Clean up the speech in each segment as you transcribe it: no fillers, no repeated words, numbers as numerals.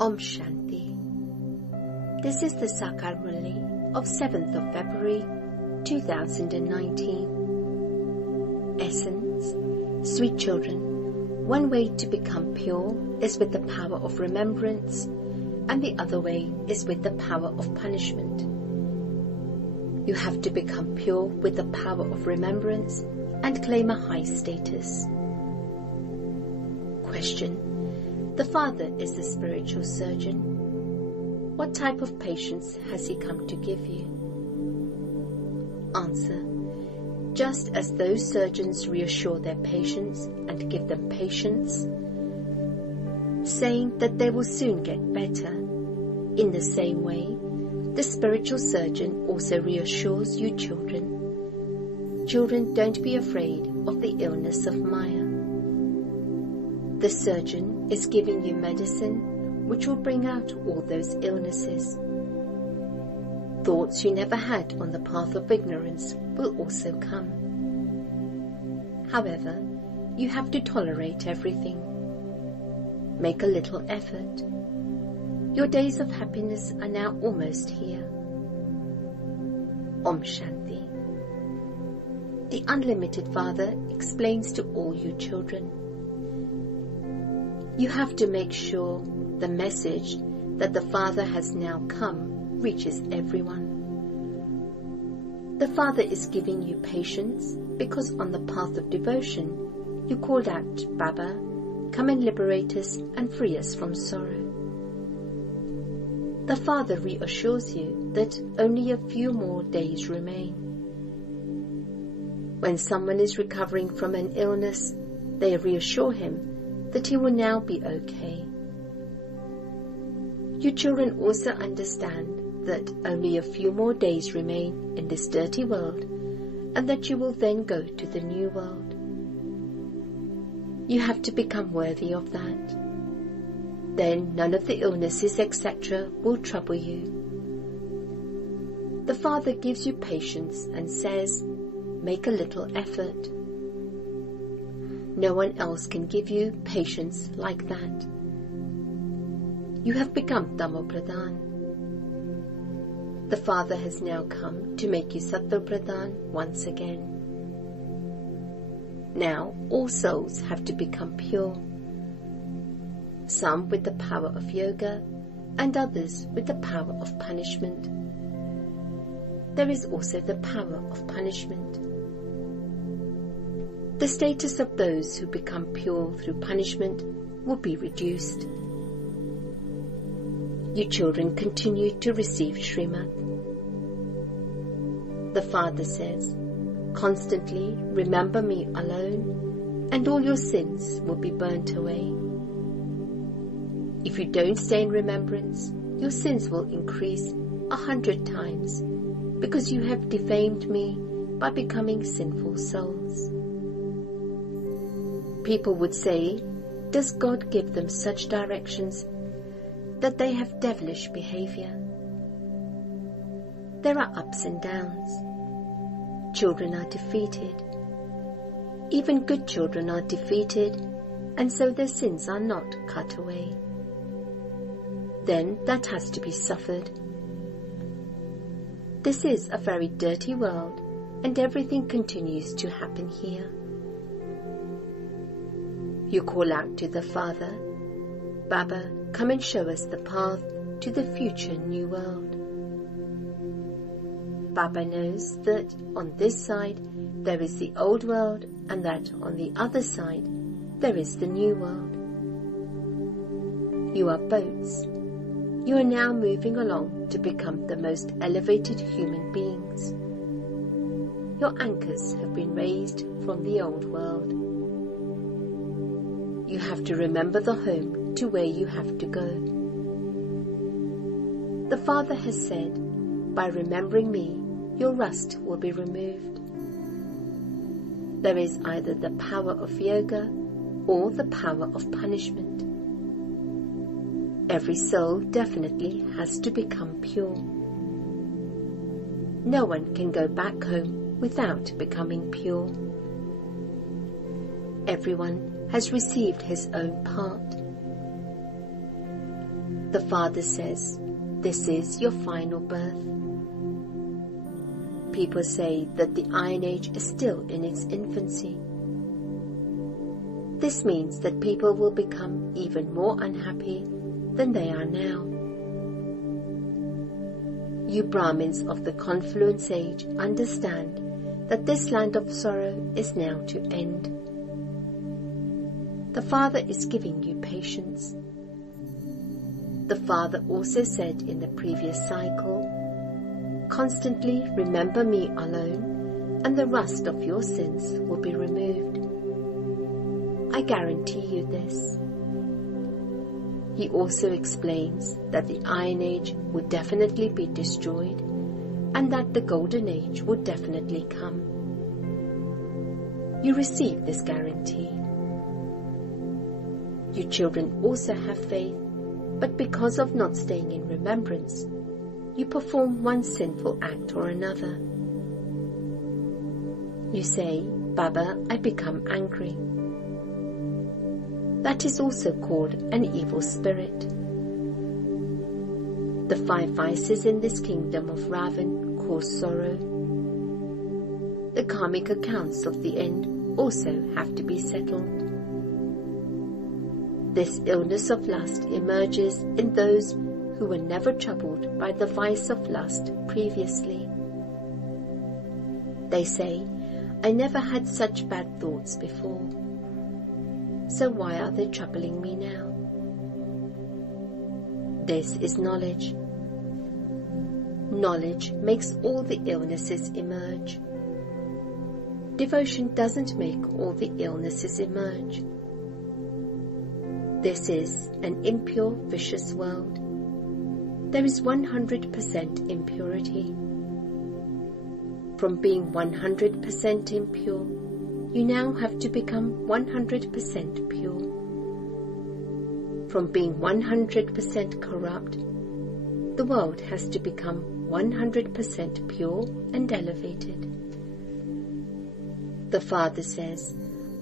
Om Shanti. This is the Sakar Murli of 7th of February 2019. Essence. Sweet children, one way to become pure is with the power of remembrance, and the other way is with the power of punishment. You have to become pure with the power of remembrance and claim a high status. Question. The Father is the spiritual surgeon. What type of patience has he come to give you? Answer. Just as those surgeons reassure their patients and give them patience, saying that they will soon get better, in the same way, the spiritual surgeon also reassures you children. Children, don't be afraid of the illness of Maya. The surgeon is giving you medicine which will bring out all those illnesses. Thoughts you never had on the path of ignorance will also come. However, you have to tolerate everything. Make a little effort. Your days of happiness are now almost here. Om Shanti. The Unlimited Father explains to all you children. You have to make sure the message that the Father has now come reaches everyone. The Father is giving you patience because on the path of devotion you called out, Baba, come and liberate us and free us from sorrow. The Father reassures you that only a few more days remain. When someone is recovering from an illness, they reassure him that he will now be okay. You children also understand that only a few more days remain in this dirty world and that you will then go to the new world. You have to become worthy of that. Then none of the illnesses, etc. will trouble you. The Father gives you patience and says, make a little effort. No one else can give you patience like that. You have become Tamo Pradhan. The Father has now come to make you Sattva Pradhan once again. Now all souls have to become pure. Some with the power of yoga and others with the power of punishment. There is also the power of punishment. The status of those who become pure through punishment will be reduced. You children continue to receive Srimad. The Father says, constantly remember me alone and all your sins will be burnt away. If you don't stay in remembrance, your sins will increase 100 times because you have defamed me by becoming sinful souls. People would say, does God give them such directions that they have devilish behavior? There are ups and downs. Children are defeated. Even good children are defeated, and so their sins are not cut away. Then that has to be suffered. This is a very dirty world, and everything continues to happen here. You call out to the Father, Baba, come and show us the path to the future new world. Baba knows that on this side there is the old world and that on the other side there is the new world. You are boats. You are now moving along to become the most elevated human beings. Your anchors have been raised from the old world. You have to remember the home to where you have to go. The Father has said, by remembering me, your rust will be removed. There is either the power of yoga or the power of punishment. Every soul definitely has to become pure. No one can go back home without becoming pure. Everyone has received his own part. The Father says, this is your final birth. People say that the Iron Age is still in its infancy. This means that people will become even more unhappy than they are now. You Brahmins of the Confluence Age understand that this land of sorrow is now to end. The Father is giving you patience. The Father also said in the previous cycle, constantly remember me alone, and the rust of your sins will be removed. I guarantee you this. He also explains that the Iron Age would definitely be destroyed, and that the Golden Age would definitely come. You receive this guarantee. You children also have faith, but because of not staying in remembrance, you perform one sinful act or another. You say, Baba, I become angry. That is also called an evil spirit. The 5 vices in this kingdom of Ravan cause sorrow. The karmic accounts of the end also have to be settled. This illness of lust emerges in those who were never troubled by the vice of lust previously. They say, I never had such bad thoughts before. So why are they troubling me now? This is knowledge. Knowledge makes all the illnesses emerge. Devotion doesn't make all the illnesses emerge. This is an impure, vicious world. There is 100% impurity. From being 100% impure, you now have to become 100% pure. From being 100% corrupt, the world has to become 100% pure and elevated. The Father says,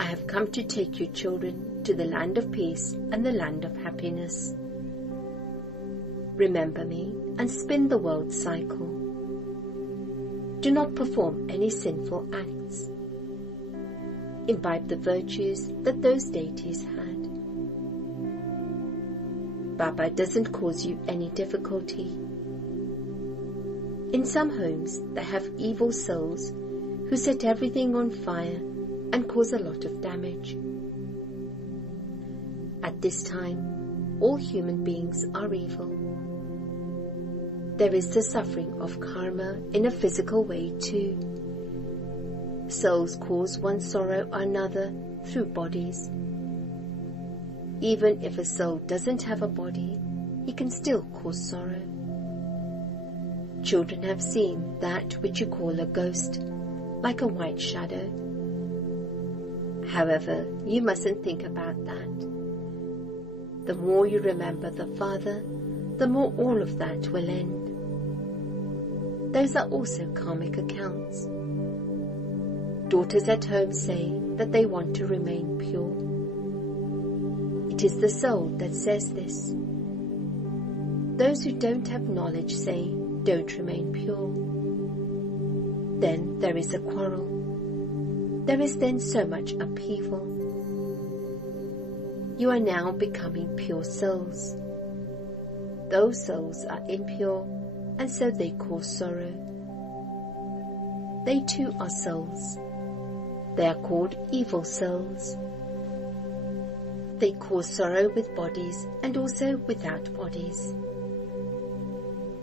I have come to take you children to the land of peace and the land of happiness. Remember me and spin the world cycle. Do not perform any sinful acts. Imbibe the virtues that those deities had. Baba doesn't cause you any difficulty. In some homes, they have evil souls who set everything on fire and cause a lot of damage. At this time, all human beings are evil. There is the suffering of karma in a physical way too. Souls cause one sorrow or another through bodies. Even if a soul doesn't have a body, he can still cause sorrow. Children have seen that which you call a ghost, like a white shadow. However, you mustn't think about that. The more you remember the Father, the more all of that will end. Those are also karmic accounts. Daughters at home say that they want to remain pure. It is the soul that says this. Those who don't have knowledge say, don't remain pure. Then there is a quarrel. There is then so much upheaval. You are now becoming pure souls. Those souls are impure, and so they cause sorrow. They too are souls. They are called evil souls. They cause sorrow with bodies and also without bodies.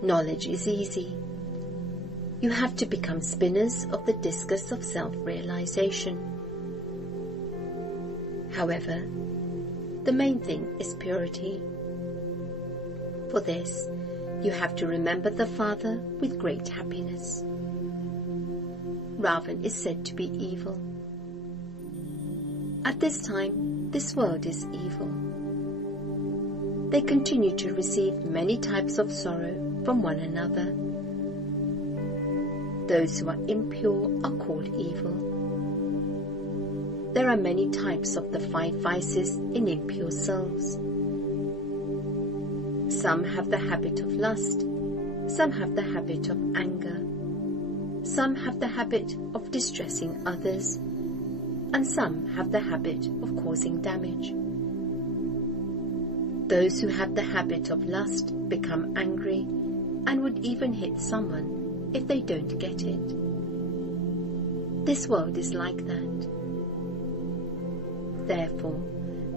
Knowledge is easy. You have to become spinners of the discus of self-realization. However, the main thing is purity. For this, you have to remember the Father with great happiness. Ravan is said to be evil. At this time, this world is evil. They continue to receive many types of sorrow from one another. Those who are impure are called evil. There are many types of the 5 vices in impure souls. Some have the habit of lust, some have the habit of anger, some have the habit of distressing others, and some have the habit of causing damage. Those who have the habit of lust become angry and would even hit someone if they don't get it. This world is like that. Therefore,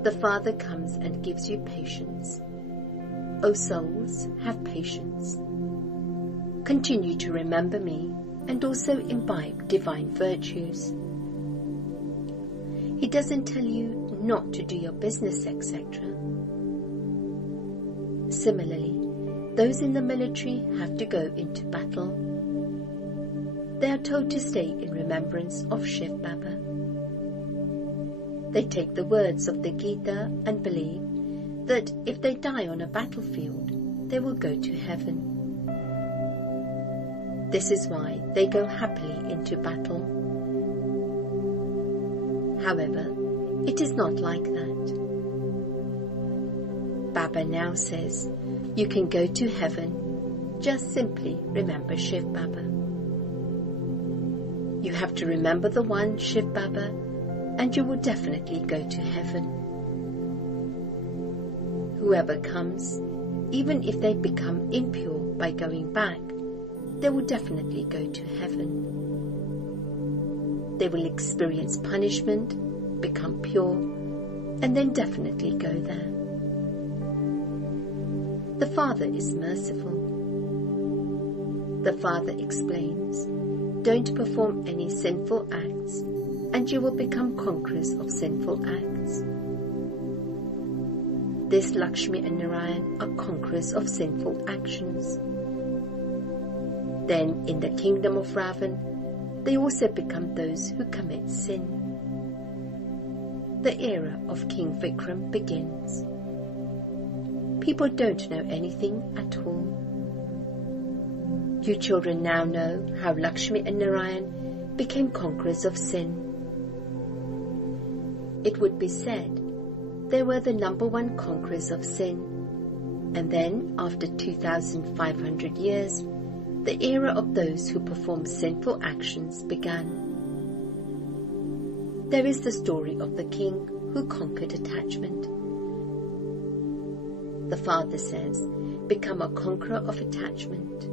the Father comes and gives you patience. O souls, have patience. Continue to remember me and also imbibe divine virtues. He doesn't tell you not to do your business, etc. Similarly, those in the military have to go into battle. They are told to stay in remembrance of Shiv Baba. They take the words of the Gita and believe that if they die on a battlefield, they will go to heaven. This is why they go happily into battle. However, it is not like that. Baba now says, you can go to heaven, just simply remember Shiv Baba. You have to remember the one Shiv Baba, and you will definitely go to heaven. Whoever comes, even if they become impure by going back, they will definitely go to heaven. They will experience punishment, become pure, and then definitely go there. The Father is merciful. The Father explains, don't perform any sinful acts, and you will become conquerors of sinful acts. This Lakshmi and Narayan are conquerors of sinful actions. Then in the kingdom of Ravan, they also become those who commit sin. The era of King Vikram begins. People don't know anything at all. You children now know how Lakshmi and Narayan became conquerors of sin. It would be said they were the number one conquerors of sin, and then after 2,500 years, the era of those who perform sinful actions began. There is the story of the king who conquered attachment. The Father says, become a conqueror of attachment.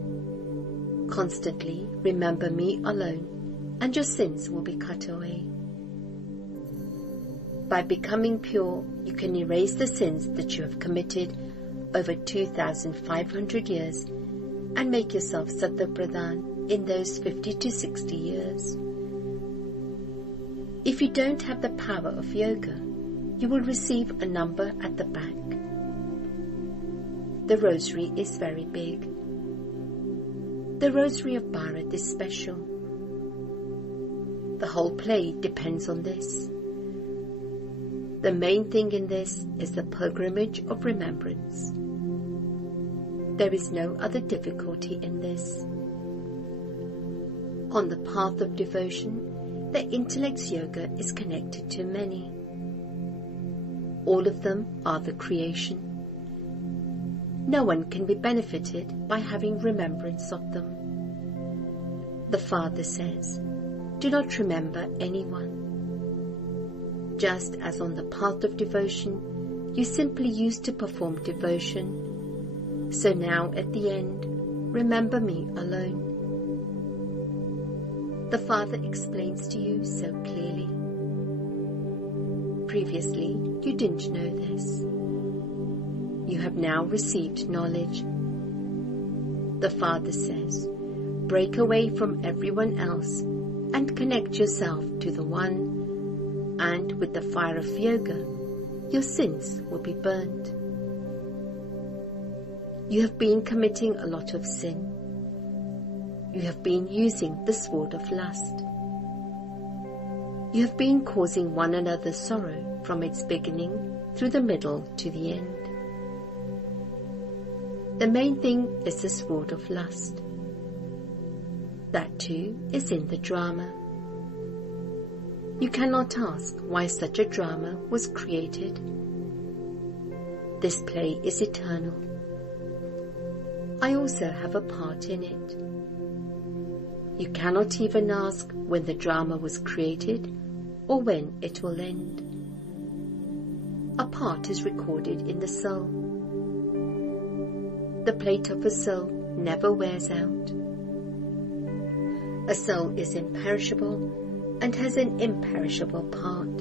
Constantly remember me alone, and your sins will be cut away. By becoming pure, you can erase the sins that you have committed over 2,500 years and make yourself Sattva-pradhan in those 50 to 60 years. If you don't have the power of yoga, you will receive a number at the back. The rosary is very big. The rosary of Bharat is special. The whole play depends on this. The main thing in this is the pilgrimage of remembrance. There is no other difficulty in this. On the path of devotion, the intellect's yoga is connected to many. All of them are the creation. No one can be benefited by having remembrance of them. The Father says, do not remember anyone. Just as on the path of devotion, you simply used to perform devotion, so now at the end, remember me alone. The Father explains to you so clearly. Previously, you didn't know this. You have now received knowledge. The Father says, break away from everyone else and connect yourself to the One, and with the fire of yoga, your sins will be burnt. You have been committing a lot of sin. You have been using the sword of lust. You have been causing one another sorrow from its beginning through the middle to the end. The main thing is the sword of lust. That too is in the drama. You cannot ask why such a drama was created. This play is eternal. I also have a part in it. You cannot even ask when the drama was created or when it will end. A part is recorded in the soul. The plate of a soul never wears out. A soul is imperishable and has an imperishable part.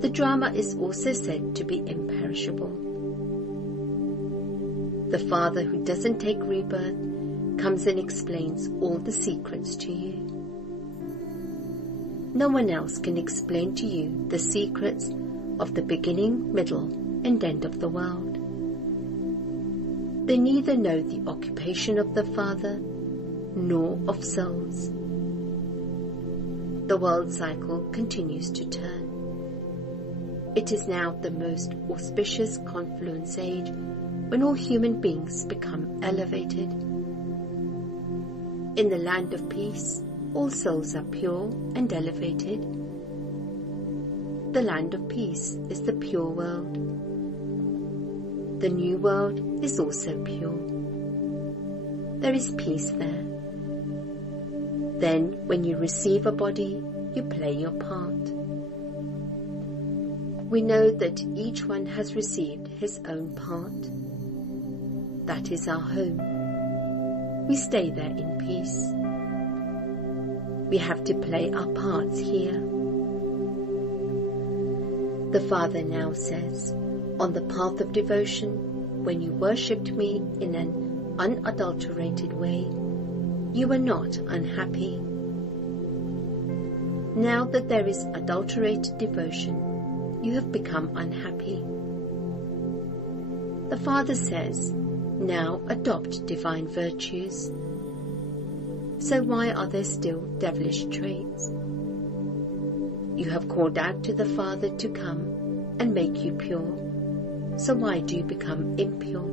The drama is also said to be imperishable. The Father who doesn't take rebirth comes and explains all the secrets to you. No one else can explain to you the secrets of the beginning, middle, and end of the world. They neither know the occupation of the Father nor of souls. The world cycle continues to turn. It is now the most auspicious confluence age when all human beings become elevated. In the land of peace, all souls are pure and elevated. The land of peace is the pure world. The new world is also pure. There is peace there. Then, when you receive a body, you play your part. We know that each one has received his own part. That is our home. We stay there in peace. We have to play our parts here. The Father now says, on the path of devotion, when you worshipped me in an unadulterated way, you were not unhappy. Now that there is adulterated devotion, you have become unhappy. The Father says, now adopt divine virtues. So why are there still devilish traits? You have called out to the Father to come and make you pure. So why do you become impure?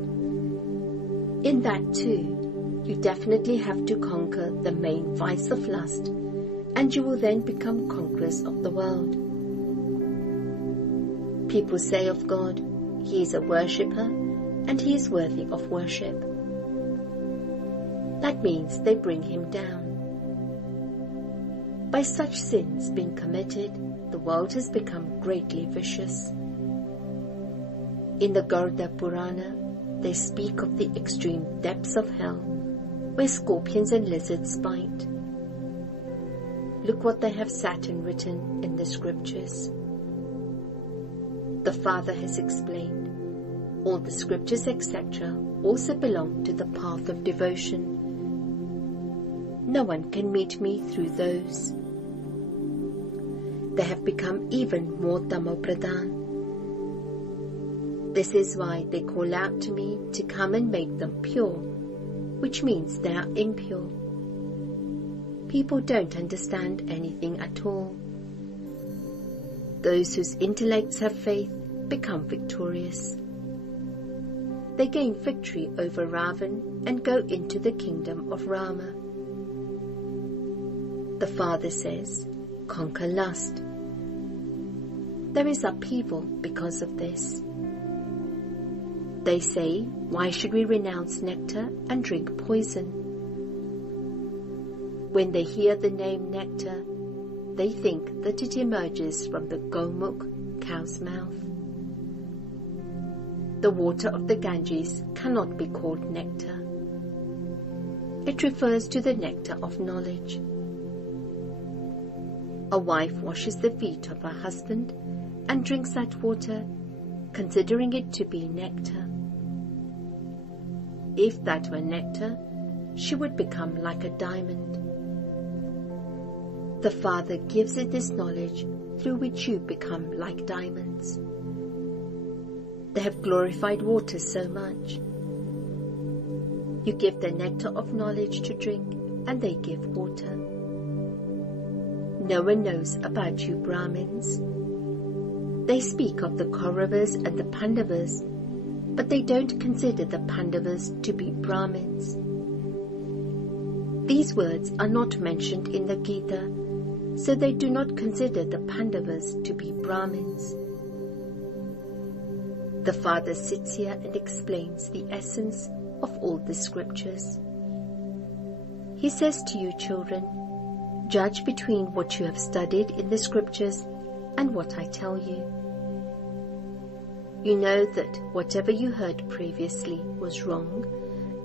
In that too, you definitely have to conquer the main vice of lust, and you will then become conquerors of the world. People say of God, He is a worshipper and He is worthy of worship. That means they bring Him down. By such sins being committed, the world has become greatly vicious. In the Garuda Purana, they speak of the extreme depths of hell, where scorpions and lizards bite. Look what they have sat and written in the scriptures. The Father has explained, all the scriptures, etc., also belong to the path of devotion. No one can meet me through those. They have become even more Tamopradhan. This is why they call out to me to come and make them pure, which means they are impure. People don't understand anything at all. Those whose intellects have faith become victorious. They gain victory over Ravan and go into the kingdom of Rama. The Father says, conquer lust. There is upheaval because of this. They say, why should we renounce nectar and drink poison? When they hear the name nectar, they think that it emerges from the gomukh, cow's mouth. The water of the Ganges cannot be called nectar. It refers to the nectar of knowledge. A wife washes the feet of her husband and drinks that water, considering it to be nectar. If that were nectar, she would become like a diamond. The Father gives it this knowledge through which you become like diamonds. They have glorified water so much. You give the nectar of knowledge to drink, and they give water. No one knows about you Brahmins. They speak of the Kauravas and the Pandavas, but they don't consider the Pandavas to be Brahmins. These words are not mentioned in the Gita, so they do not consider the Pandavas to be Brahmins. The Father sits here and explains the essence of all the scriptures. He says to you, children, judge between what you have studied in the scriptures and what I tell you. You know that whatever you heard previously was wrong,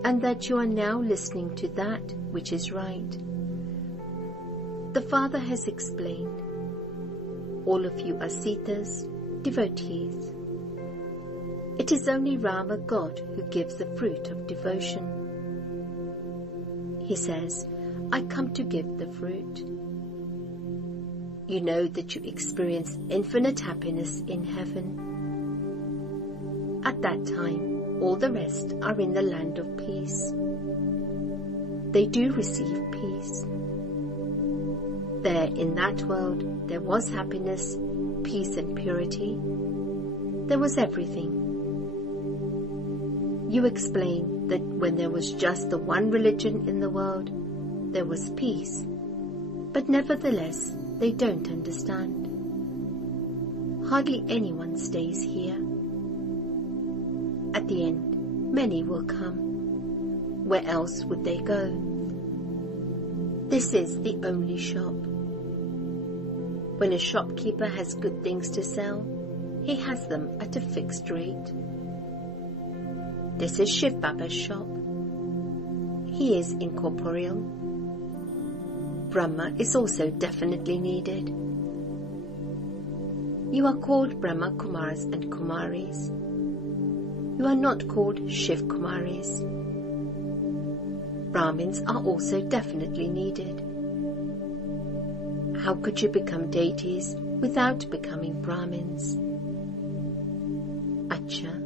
and that you are now listening to that which is right. The Father has explained. All of you are Sitas, devotees. It is only Rama, God, who gives the fruit of devotion. He says, I come to give the fruit. You know that you experience infinite happiness in heaven. At that time, all the rest are in the land of peace. They do receive peace. There in that world, there was happiness, peace and purity. There was everything. You explain that when there was just the one religion in the world, there was peace, but nevertheless they don't understand. Hardly anyone stays here. At the end, many will come. Where else would they go? This is the only shop. When a shopkeeper has good things to sell, he has them at a fixed rate. This is Shiv Baba's shop. He is incorporeal. Brahma is also definitely needed. You are called Brahma Kumars and Kumaris. You are not called Shiv Kumaris. Brahmins are also definitely needed. How could you become deities without becoming Brahmins? Acha.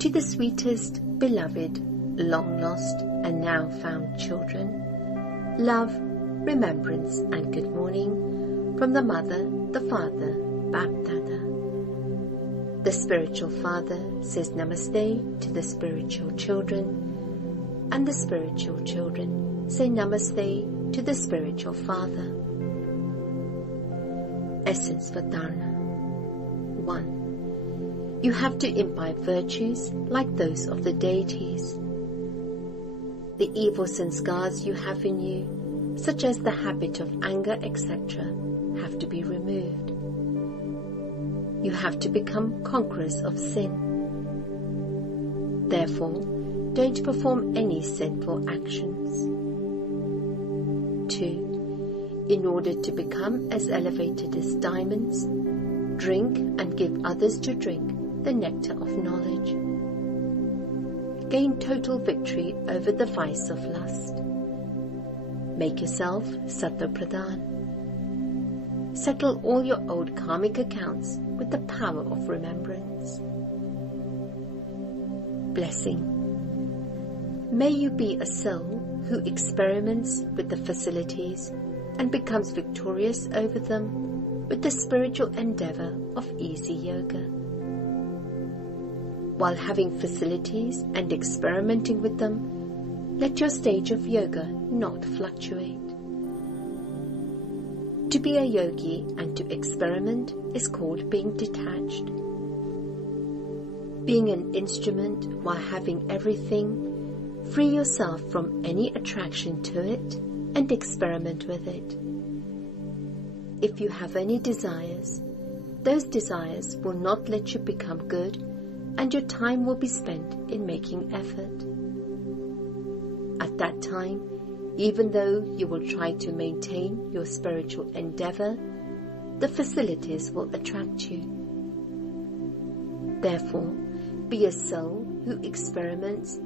To the sweetest, beloved, long lost and now found children, love, remembrance and good morning from the Mother, the Father, Bap-Dada. The spiritual father says Namaste to the spiritual children, and the spiritual children say Namaste to the spiritual father. Essence for Dharana. 1. You have to imbibe virtues like those of the deities. The evil sanskars you have in you, such as the habit of anger, etc., have to be removed. You have to become conquerors of sin. Therefore, don't perform any sinful actions. 2. In order to become as elevated as diamonds, drink and give others to drink the nectar of knowledge. Gain total victory over the vice of lust. Make yourself Sattva Pradhan. Settle all your old karmic accounts with the power of remembrance. Blessing. May you be a soul who experiments with the facilities and becomes victorious over them with the spiritual endeavor of easy yoga. While having facilities and experimenting with them, let your stage of yoga not fluctuate. To be a yogi and to experiment is called being detached. Being an instrument while having everything, free yourself from any attraction to it and experiment with it. If you have any desires, those desires will not let you become good, and your time will be spent in making effort. At that time, even though you will try to maintain your spiritual endeavor, the facilities will attract you. Therefore, be a soul who experiments,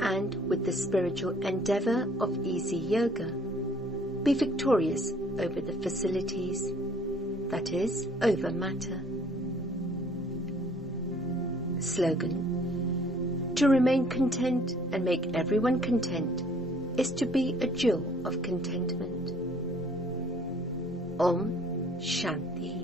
and with the spiritual endeavor of easy yoga, be victorious over the facilities, that is, over matter. Slogan: to remain content and make everyone content is to be a jewel of contentment. Om Shanti.